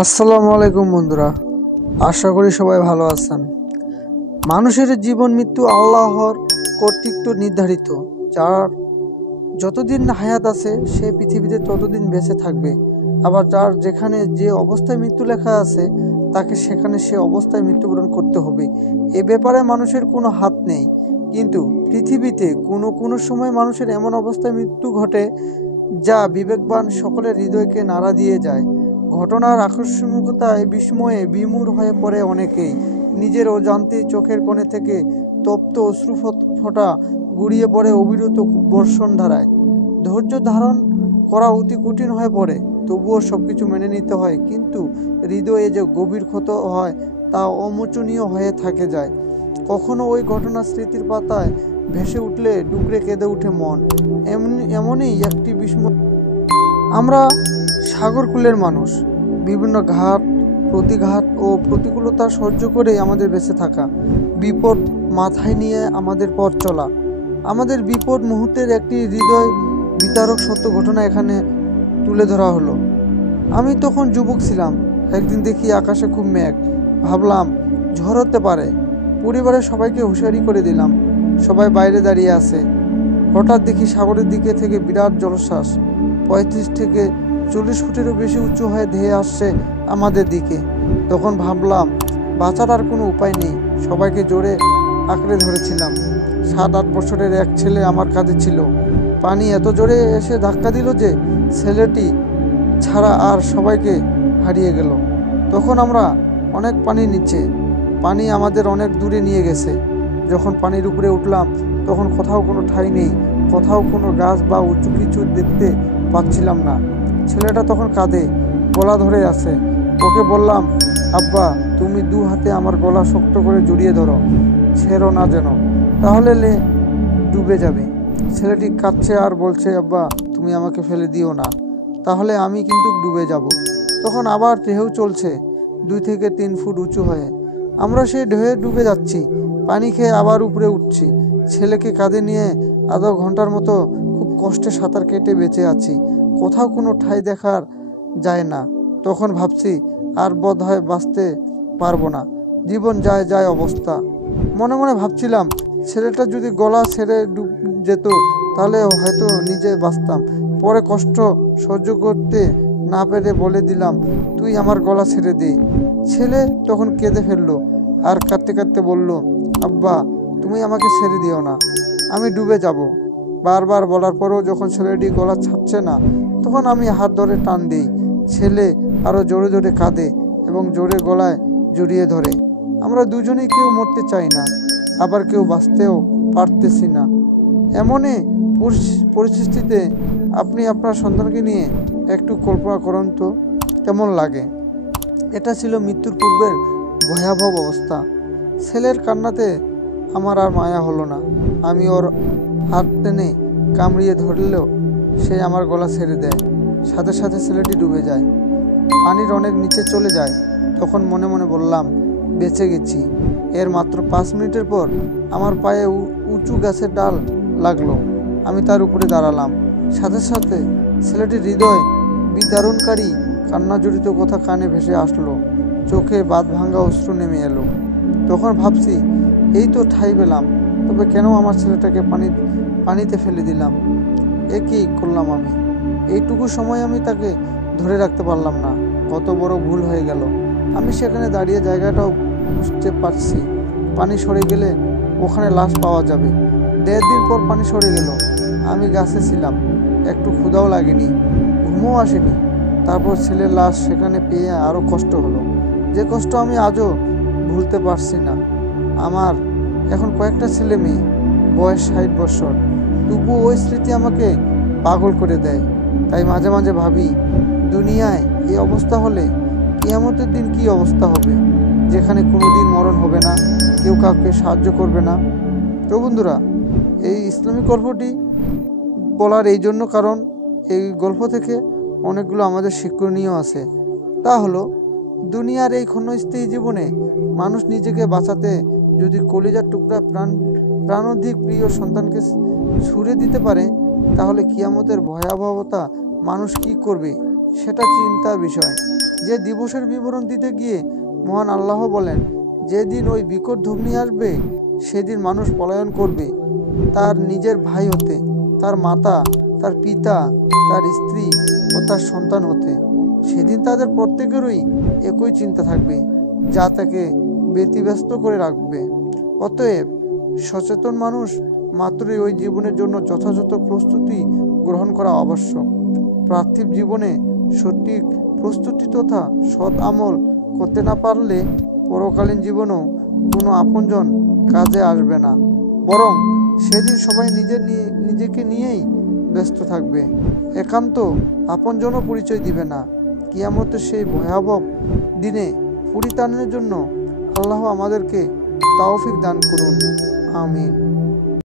আসসালামু আলাইকুম বন্ধুরা, আশা করি সবাই ভালো আছেন। মানুষের জীবন মৃত্যু আল্লাহর কর্তৃক নির্ধারিত। যার যতদিন হায়াত আছে সে পৃথিবীতে ততদিন বেঁচে থাকবে, আবার যার যেখানে যে অবস্থায় মৃত্যু লেখা আছে তাকে সেখানে সে অবস্থায় মৃত্যুবরণ করতে হবে। এ ব্যাপারে মানুষের কোনো হাত নেই, কিন্তু পৃথিবীতে কোনো কোনো সময় মানুষের এমন অবস্থায় মৃত্যু ঘটে যা বিবেকবান সকলের হৃদয়কে নাড়া দিয়ে যায়। ঘটনার আকস্মিকতায় বিস্ময়ে বিমূঢ় হয়ে পড়ে অনেকেই। নিজের অজান্তে চোখের কোণে থেকে তপ্ত অশ্রু ফোঁটা গড়িয়ে পড়ে অবিরত বর্ষণধারায়। ধৈর্য ধারণ করা অতি কঠিন হয়ে পড়ে, তবুও সবকিছু মেনে নিতে হয়। কিন্তু হৃদয়ে যে গভীর ক্ষত হয় তা অমোচনীয় হয়ে থাকে যায়। কখনো ওই ঘটনা স্মৃতির পাতায় ভেসে উঠলে ডুকরে কেঁদে ওঠে মন। এমনই একটি বিস্ময়। আমরা সাগরকূলের মানুষ, বিভিন্ন ঘাট প্রতিঘাত ও প্রতিকূলতা সহ্য করেই আমাদের বেঁচে থাকা, বিপদ মাথায় নিয়ে আমাদের পথ চলা। আমাদের বিপদ মুহূর্তের একটি হৃদয় বিতারক সত্য ঘটনা এখানে তুলে ধরা হলো। আমি তখন যুবক ছিলাম। একদিন দেখি আকাশে খুব মেঘ, ভাবলাম ঝড় হতে পারে। পরিবারের সবাইকে হুঁশিয়ারি করে দিলাম, সবাই বাইরে দাঁড়িয়ে আছে। হঠাৎ দেখি সাগরের দিকে থেকে বিরাট জলোচ্ছ্বাস 35 থেকে 40 ফুটেরও বেশি উঁচু হয়ে ধেয়ে আসছে আমাদের দিকে। তখন ভাবলাম বাঁচার আর কোনো উপায় নেই। সবাইকে জোরে আঁকড়ে ধরেছিলাম। 7-8 বছরের এক ছেলে আমার কাঁধে ছিল। পানি এত জোরে এসে ধাক্কা দিল যে ছেলেটি ছাড়া আর সবাইকে হারিয়ে গেল। তখন আমরা অনেক পানির নিচে, পানি আমাদের অনেক দূরে নিয়ে গেছে। যখন পানির উপরে উঠলাম তখন কোথাও কোনো ঠাঁই নেই, কোথাও কোনো গাছ বা উঁচু কিছু দেখতে পাচ্ছিলাম না। ছেলেটা তখন কাঁদে, গলা ধরে আছে। ওকে বললাম, আব্বা তুমি 2 হাতে আমার গলা শক্ত করে জড়িয়ে ধরো, ছেড়ো না যেন, তাহলে ডুবে যাবে। ছেলেটি কাঁদছে আর বলছে, আব্বা তুমি আমাকে ফেলে দিও না, তাহলে আমি কিন্তু ডুবে যাব। তখন আবার ঢেউ চলছে 2 থেকে 3 ফুট উঁচু হয়ে। আমরা সেই ঢেউয়ে ডুবে যাচ্ছি, পানি খেয়ে আবার উপরে উঠছি। ছেলেকে কাঁধে নিয়ে আধা ঘন্টার মতো খুব কষ্টে সাঁতার কেটে বেঁচে আছি। কোথাও কোনো ঠাঁই দেখার যায় না। তখন ভাবছি আর বোধহয় বাঁচতে পারবো না, জীবন যায় যায় অবস্থা। মনে মনে ভাবছিলাম ছেলেটা যদি গলা ছেড়ে ডুব যেত তাহলে হয়তো নিজে বাঁচতাম। পরে কষ্ট সহ্য করতে না পেরে বলে দিলাম, তুই আমার গলা ছেড়ে দে। ছেলে তখন কেঁদে ফেললো আর কাঁদতে কাঁদতে বলল, আব্বা তুমি আমাকে ছেড়ে দিও না, আমি ডুবে যাব। বারবার বলার পরেও যখন ছেলেটি গলা ছাড়ছে না তখন আমি হাত ধরে টান দিই। ছেলে আরও জোরে জোরে কাঁদে এবং জোরে গলায় জড়িয়ে ধরে। আমরা দুজনেই কেউ মরতে চাই না, আবার কেউ বাঁচতেও পারতেছি না। এমনই পরিস্থিতিতে আপনি আপনার সন্তানকে নিয়ে একটু কল্পনা করুন তো কেমন লাগে। এটা ছিল মৃত্যুর পূর্বের ভয়াবহ অবস্থা। ছেলের কান্নাতে আমার আর মায়া হলো না। আমি ওর হাত টেনে কামড়িয়ে ধরলেও সে আমার গলা ছেড়ে দেয়। সাথে সাথে ছেলেটি ডুবে যায়, পানির অনেক নিচে চলে যায়। তখন মনে মনে বললাম, বেঁচে গেছি। এর মাত্র 5 মিনিটের পর আমার পায়ে উঁচু গাছের ডাল লাগলো। আমি তার উপরে দাঁড়ালাম। সাথে সাথে ছেলেটির হৃদয় বিদারণকারী কান্নাজড়িত কথা কানে ভেসে আসলো। চোখে বাঁধ ভাঙ্গা অশ্রু নেমে এলো। তখন ভাবছি, এই তো ঠাঁই পেলাম, তবে কেন আমার ছেলেটাকে পানিতে ফেলে দিলাম? এ কী করলাম আমি? এইটুকু সময় আমি তাকে ধরে রাখতে পারলাম না। কত বড় ভুল হয়ে গেল। আমি সেখানে দাঁড়িয়ে জায়গাটাও বুঝতে পারছি। পানি সরে গেলে ওখানে লাশ পাওয়া যাবে। 1.5 দিন পর পানি সরে গেল। আমি গাছে ছিলাম, একটু ক্ষুধাও লাগেনি, ঘুমও আসেনি। তারপর ছেলের লাশ সেখানে পেয়ে আরও কষ্ট হলো, যে কষ্ট আমি আজও ভুলতে পারছি না। আমার এখন কয়েকটা ছেলে মেয়ে, বয়স 60 বছর, তবুও ওই স্মৃতি আমাকে পাগল করে দেয়। তাই মাঝে মাঝে ভাবি, দুনিয়ায় এই অবস্থা হলে কিয়ামতের দিন কী অবস্থা হবে, যেখানে কোনোদিন মরণ হবে না, কেউ কাউকে সাহায্য করবে না। তো বন্ধুরা, এই ইসলামিক গল্পটি বলার এই জন্য কারণ এই গল্প থেকে অনেকগুলো আমাদের শিক্ষণীয় আছে। তা হলো, দুনিয়ার এই ক্ষণস্থায়ী জীবনে মানুষ নিজেকে বাঁচাতে যদি কলিজার টুকরা প্রাণাধিক প্রিয় সন্তানকে ছুড়ে দিতে পারে, তাহলে কিয়ামতের ভয়াবহতা মানুষ কি করবে সেটা চিন্তার বিষয়। যে দিবসের বিবরণ দিতে গিয়ে মহান আল্লাহ বলেন, যেদিন ওই বিকট ধ্বনি আসবে সেদিন মানুষ পলায়ন করবে তার নিজের ভাই হতে, তার মাতা, তার পিতা, তার স্ত্রী ও তার সন্তান হতে। সেদিন তাদের প্রত্যেকেরই একই চিন্তা থাকবে, যা তাকে ব্যতিব্যস্ত করে রাখবে। অতএব সচেতন মানুষ মাত্রই ওই জীবনের জন্য যথাযথ প্রস্তুতি গ্রহণ করা আবশ্যক। পার্থিব জীবনে সঠিক প্রস্তুতি তথা সৎ আমল করতে না পারলে পরকালীন জীবনেও কোনো আপনজন কাজে আসবে না, বরং সেদিন সবাই নিজেকে নিয়েই ব্যস্ত থাকবে, একান্ত আপনজনও পরিচয় দিবে না। কিয়ামতের সেই ভয়াবহ দিনে পরিত্রাণের জন্য আল্লাহ আমাদেরকে তৌফিক দান করুন। আমিন।